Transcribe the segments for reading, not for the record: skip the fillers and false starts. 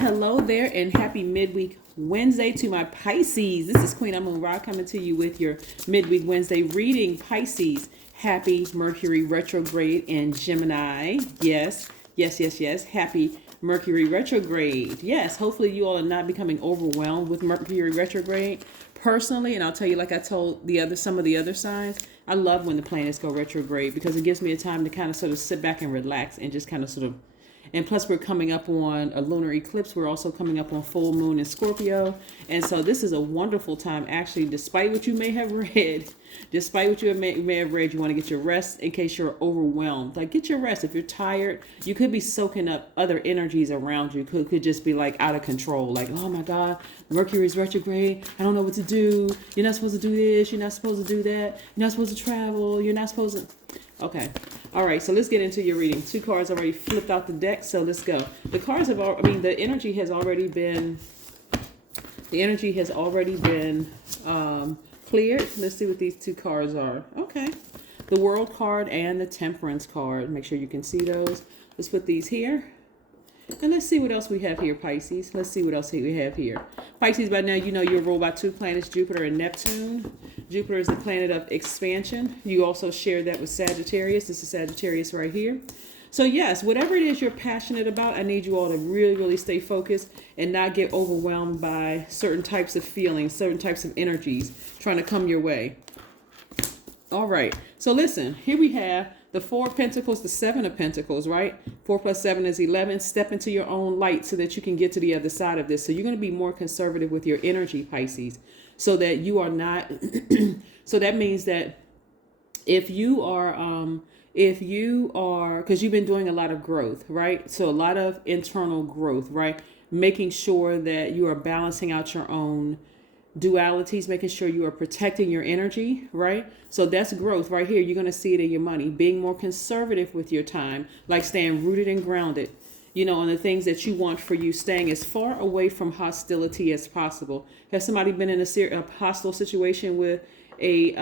Hello there, and happy midweek Wednesday to my Pisces. This is Queen Amun Ra coming to you with your midweek Wednesday reading. Pisces, happy Mercury retrograde in Gemini. Yes, yes, yes, yes. Happy Mercury retrograde. Yes, hopefully you all are not becoming overwhelmed with Mercury retrograde. Personally, and I'll tell you, like I told some of the other signs, I love when the planets go retrograde because it gives me a time to kind of sort of sit back and relax and just kind of sort of. And plus, we're coming up on a lunar eclipse. We're also coming up on full moon in Scorpio. And so this is a wonderful time, actually, despite what you may have read. Despite what you may have read, you want to get your rest in case you're overwhelmed. Like, get your rest. If you're tired, you could be soaking up other energies around you. Could just be, like, out of control. Like, oh, my God, Mercury's retrograde. I don't know what to do. You're not supposed to do this. You're not supposed to do that. You're not supposed to travel. You're not supposed to... Okay. All right. So let's get into your reading. 2 cards already flipped out the deck. So let's go. The cards have all, the energy has already been, cleared. Let's see what these 2 cards are. Okay. The World card and the Temperance card. Make sure you can see those. Let's put these here. And let's see what else we have here, Pisces. Let's see what else we have here. Pisces, by now, you know you're ruled by 2 planets, Jupiter and Neptune. Jupiter is the planet of expansion. You also share that with Sagittarius. This is Sagittarius right here. So yes, whatever it is you're passionate about, I need you all to really, really stay focused and not get overwhelmed by certain types of feelings, certain types of energies trying to come your way. All right. So listen, here we have the 4 of Pentacles, the 7 of Pentacles, right? 4 plus 7 is 11. Step into your own light so that you can get to the other side of this. So you're going to be more conservative with your energy, Pisces, so that you are not. So that means that if you are, because you've been doing a lot of growth, right? So a lot of internal growth, right? Making sure that you are balancing out your own dualities, making sure you are protecting your energy, right? So that's growth right here. You're going to see it in your money, being more conservative with your time, like staying rooted and grounded, on the things that you want for you, staying as far away from hostility as possible. Has somebody been in a hostile situation with a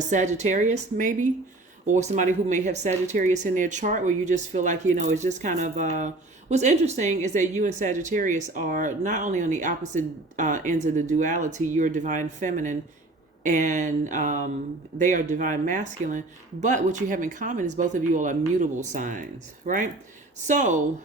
Sagittarius, maybe? Or somebody who may have Sagittarius in their chart where you just feel like, it's just kind of, what's interesting is that you and Sagittarius are not only on the opposite ends of the duality, you're divine feminine and they are divine masculine, but what you have in common is both of you all are mutable signs, right? So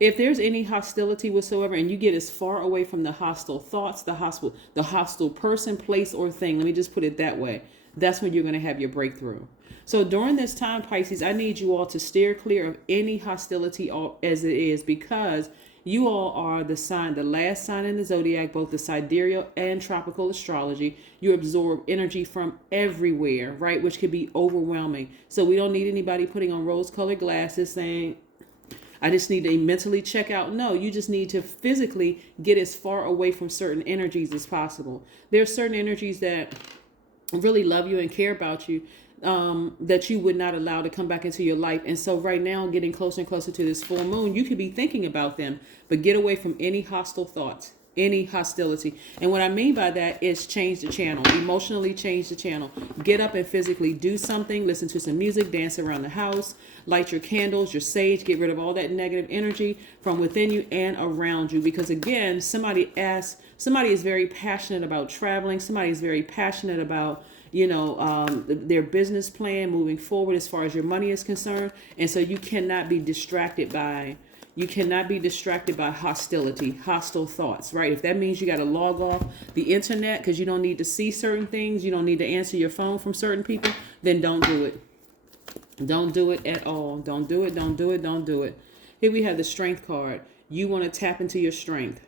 if there's any hostility whatsoever and you get as far away from the hostile thoughts, the hostile person, place, or thing, let me just put it that way, that's when you're going to have your breakthrough. So during this time, Pisces, I need you all to steer clear of any hostility as it is, because you all are the last sign in the zodiac, both the sidereal and tropical astrology. You absorb energy from everywhere, right? Which could be overwhelming. So we don't need anybody putting on rose-colored glasses saying, I just need to mentally check out. No, you just need to physically get as far away from certain energies as possible. There are certain energies that really love you and care about you, that you would not allow to come back into your life. And so right now, getting closer and closer to this full moon, you could be thinking about them, but get away from any hostile thoughts, any hostility. And what I mean by that is change the channel, emotionally change the channel. Get up and physically do something, listen to some music, dance around the house, light your candles, your sage, get rid of all that negative energy from within you and around you. Because again, somebody is very passionate about traveling. Somebody is very passionate about their business plan moving forward as far as your money is concerned. And so you cannot be distracted by hostility, hostile thoughts, right? If that means you got to log off the internet because you don't need to see certain things, you don't need to answer your phone from certain people, then don't do it. Don't do it at all. Don't do it. Don't do it. Don't do it. Here we have the Strength card. You want to tap into your strength.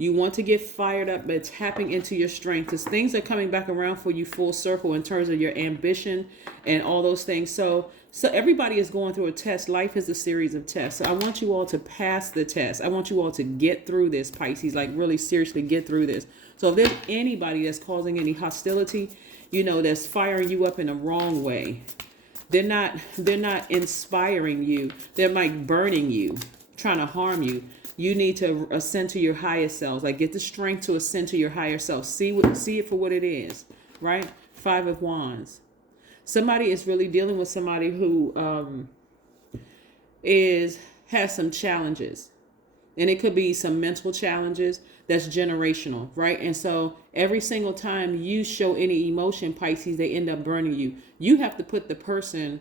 You want to get fired up by tapping into your strength, because things are coming back around for you full circle in terms of your ambition and all those things. So everybody is going through a test. Life is a series of tests. So I want you all to pass the test. I want you all to get through this, Pisces, like really seriously get through this. So if there's anybody that's causing any hostility, that's firing you up in the wrong way, they're not inspiring you. They're like burning you, trying to harm you. You need to ascend to your higher selves. Like, get the strength to ascend to your higher self. See it for what it is, right? 5 of Wands. Somebody is really dealing with somebody who is has some challenges. And it could be some mental challenges that's generational, right? And so every single time you show any emotion, Pisces, they end up burning you. You have to put the person,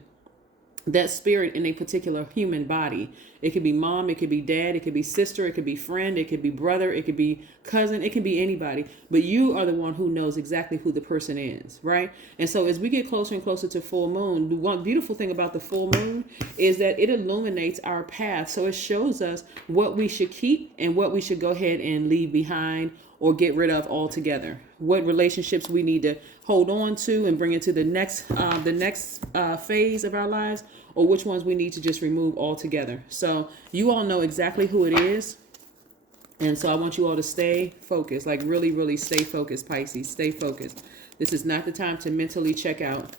that spirit, in a particular human body. It could be mom, it could be dad, it could be sister, it could be friend, it could be brother, it could be cousin, it could be anybody. But you are the one who knows exactly who the person is, right? And so as we get closer and closer to full moon, the one beautiful thing about the full moon is that it illuminates our path. So it shows us what we should keep and what we should go ahead and leave behind or get rid of altogether. What relationships we need to hold on to and bring into the next phase of our lives, or which ones we need to just remove altogether. So you all know exactly who it is. And so I want you all to stay focused, like really, really stay focused, Pisces. Stay focused. This is not the time to mentally check out.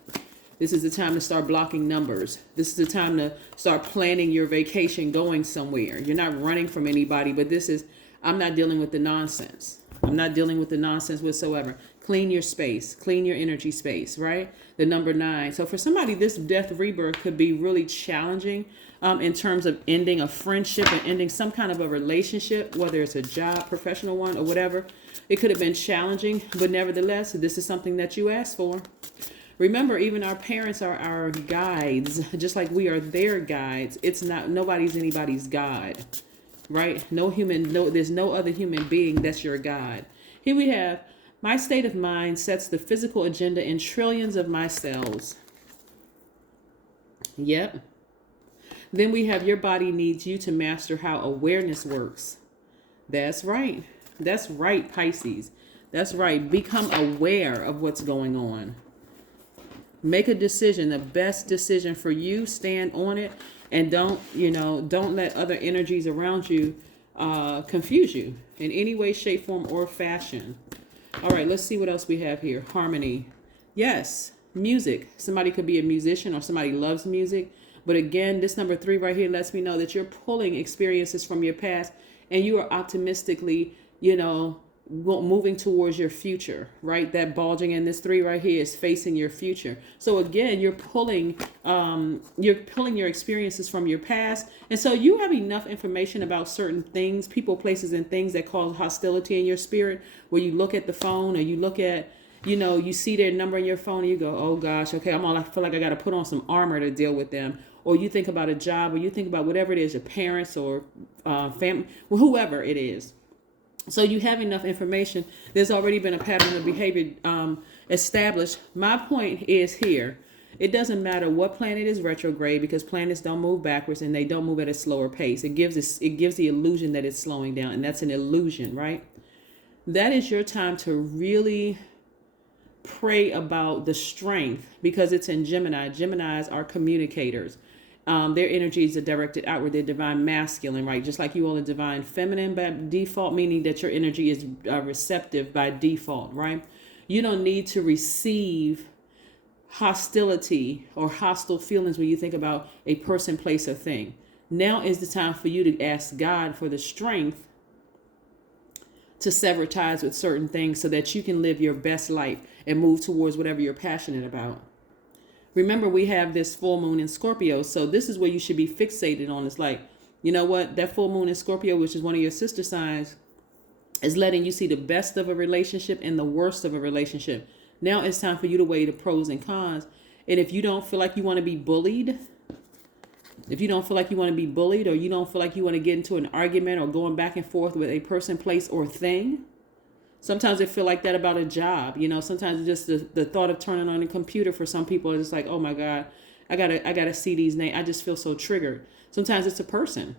This is the time to start blocking numbers. This is the time to start planning your vacation, going somewhere. You're not running from anybody, but I'm not dealing with the nonsense. I'm not dealing with the nonsense whatsoever. Clean your space, clean your energy space, right? The number 9. So for somebody, this death rebirth could be really challenging in terms of ending a friendship and ending some kind of a relationship, whether it's a job, professional one, or whatever. It could have been challenging, but nevertheless, this is something that you asked for. Remember, even our parents are our guides, just like we are their guides. It's not, nobody's anybody's guide. Right? There's no other human being that's your God. Here we have, my state of mind sets the physical agenda in trillions of my cells. Yep. Then we have, your body needs you to master how awareness works. That's right. That's right, Pisces. That's right. Become aware of what's going on. Make a decision, the best decision for you. Stand on it. And don't let other energies around you confuse you in any way, shape, form, or fashion. All right, let's see what else we have here. Harmony. Yes, music. Somebody could be a musician or somebody loves music. But again, this number 3 right here lets me know that you're pulling experiences from your past and you are optimistically, moving towards your future, right? That bulging in this 3 right here is facing your future. So again, you're pulling your experiences from your past. And so you have enough information about certain things, people, places, and things that cause hostility in your spirit, where you look at the phone or you look at, you see their number in your phone and you go, oh gosh, okay, I feel like I got to put on some armor to deal with them. Or you think about a job, or you think about whatever it is, your parents or family, whoever it is. So you have enough information. There's already been a pattern of behavior established. My point is here. It doesn't matter what planet is retrograde, because planets don't move backwards and they don't move at a slower pace. It gives the illusion that it's slowing down, and that's an illusion, right? That is your time to really pray about the strength, because it's in Gemini. Geminis are communicators. Their energies are directed outward. They're divine masculine, right? Just like you all are divine feminine by default, meaning that your energy is receptive by default, right? You don't need to receive hostility or hostile feelings when you think about a person, place, or thing. Now is the time for you to ask God for the strength to sever ties with certain things so that you can live your best life and move towards whatever you're passionate about. Remember, we have this full moon in Scorpio. So this is where you should be fixated on. It's like, you know what? That full moon in Scorpio, which is one of your sister signs, is letting you see the best of a relationship and the worst of a relationship. Now it's time for you to weigh the pros and cons. And if you don't feel like you want to be bullied, or you don't feel like you want to get into an argument or going back and forth with a person, place, or thing. Sometimes it feel like that about a job. Sometimes it's just the thought of turning on a computer for some people is just like, oh my God, I gotta see these names. I just feel so triggered. Sometimes it's a person,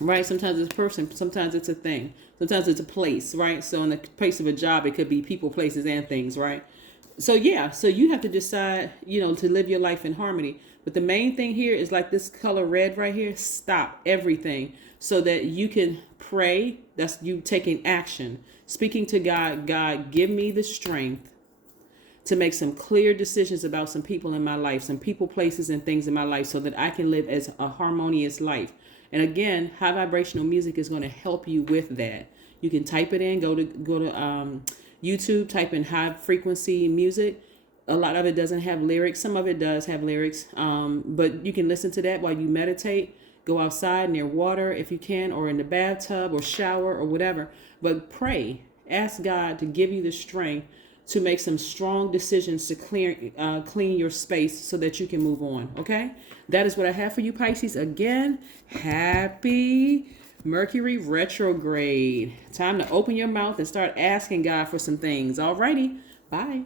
right? Sometimes it's a person. Sometimes it's a thing. Sometimes it's a place, right? So in the place of a job, it could be people, places, and things, right? So yeah, so you have to decide, to live your life in harmony. But the main thing here is like this color red right here. Stop everything so that you can pray. That's you taking action, speaking to God. God, give me the strength to make some clear decisions about some people in my life, some people, places, and things in my life, so that I can live as a harmonious life. And again, high vibrational music is going to help you with that. You can type it in, go to YouTube, type in high frequency music. A lot of it doesn't have lyrics. Some of it does have lyrics. But you can listen to that while you meditate. Go outside near water if you can, or in the bathtub or shower or whatever. But pray. Ask God to give you the strength to make some strong decisions to clean your space so that you can move on. Okay? That is what I have for you, Pisces. Again, happy Mercury retrograde. Time to open your mouth and start asking God for some things. Alrighty. Bye.